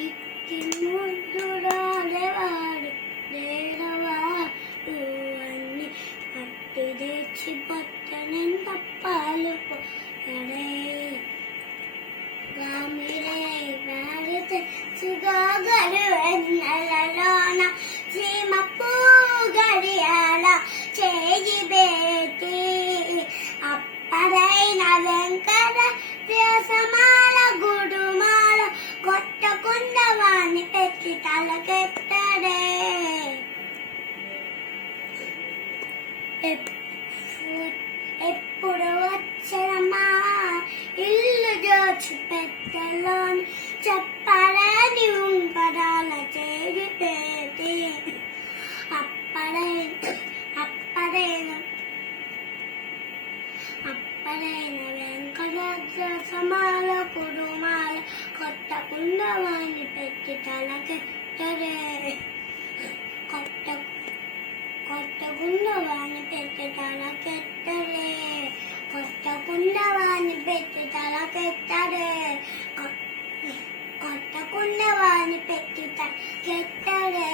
ఇట్టి ముద్దురాలేవాడు లేడవాడు అన్ని పట్టి తెచ్చి పట్టనెంత పాలు పోయడే గామిరే వాడితే సుగాగరు వెన్నెలలోన సీమ పూ గడియాల చేయి బేటి అప్పరైన వెంకట వ్యాసమాల గుడుమాల కొత్త కుండవాణి పెట్టి తలకెట్టడే ఎప్పుడు వచ్చరమ్మా ఇల్లు జోచి పెట్టలోని చెప్పరని ఉంపరాల చేయి పెట్టి అప్పరైన వెంకటాద్ర సమాల కుడుమాల కొత్త కుండవాణి పెట్టి తలకెట్టరే కొత్త కుండవాణి పెట్టి తలకెట్టరే కొత్త కుండవాణి పెట్టి తలకెట్టరే కొత్త కుండవాణి పెట్టి తలకెట్టరే